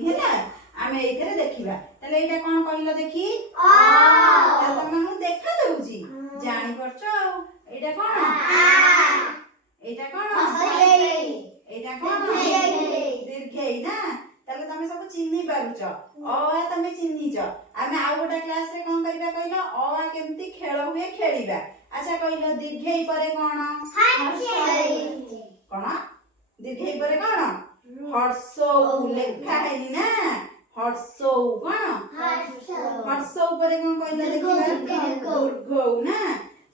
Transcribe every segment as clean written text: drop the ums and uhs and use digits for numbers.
ହେଲା ଆମେ ଏଇଥିରେ ଦେଖିବା। ତାହେଲେ ଏଇଟା କଣ କହିଲ ଦେଖି? ତାହେଲେ ତମମାନଙ୍କୁ ଦେଖା ଦଉଛି, ଜାଣିପାରୁଛ ଆଉ। ଏଇଟା କଣ? ଏଇଟା କଣ? ଏଇଟା କଣ? ଦୀର୍ଘେଇ ନା। ତାହେଲେ ତମେ ସବୁ ଚିହ୍ନି ପାରୁଛ। ଅ ଆ ତମେ ଚିହ୍ନିଛ। ଆମେ ଆଉ ଗୋଟେ କ୍ଲାସରେ କଣ କରିବା କହିଲ? ଅ ଆ କେମିତି ଖେଳ ହୁଏ ଖେଳିବା। ଆଚ୍ଛା କହିଲ ଦୀର୍ଘେଇ ପରେ କଣ? କଣ? ଦୀର୍ଘେଇ ପରେ କଣ? ହର୍ଷଉ ଲେଖା ହେଇନି ନା। ହର୍ଷଉ କଣ? ହର୍ଷଉ ପରେ କଣ କହିଲ ଦେଖିବା? ଦୀର୍ଘଉ ନା।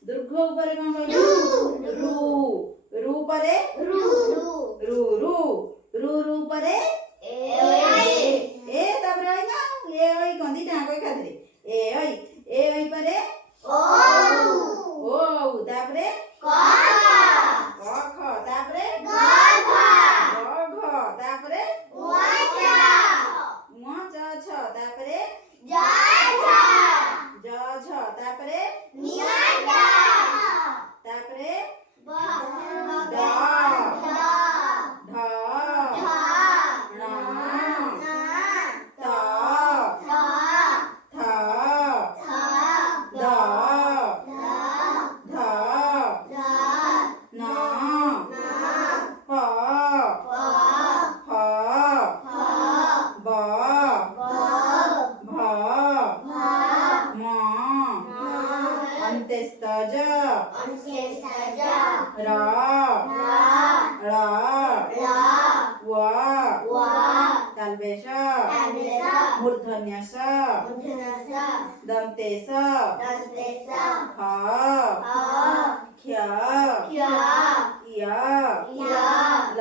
ଦୀର୍ଘଉ ପରେ କଣ କହିଲ? ରୁ। ରୁ ପରେ ରୁ ରୁ ରୁ ପରେ ଏ ତାପରେ ଓଇ ନା। ଏ ଓଇ କନ୍ଦି ଟାଙ୍ଗ ଏକାଥରେ। ଏ ଓଇ ପରେ ଓ ତାପରେ କ ଖ ତାପରେ ଗ ତାପରେ ङ ଛ ତାପରେ ଜ ତାପରେ ତାପରେ ଢ अंत्येस्तज र व तालवेश मूर्धन्यस दन्तेश ह क्ष य ल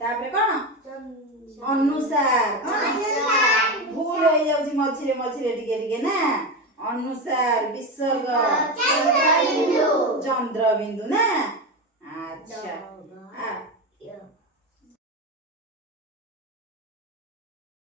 ताପରେ कौन अनुसार भूल हो जाउची मझिरे मझिरे टिके टिके ना। अनुसार विसर्ग चंद्रबिंदु ना। अच्छा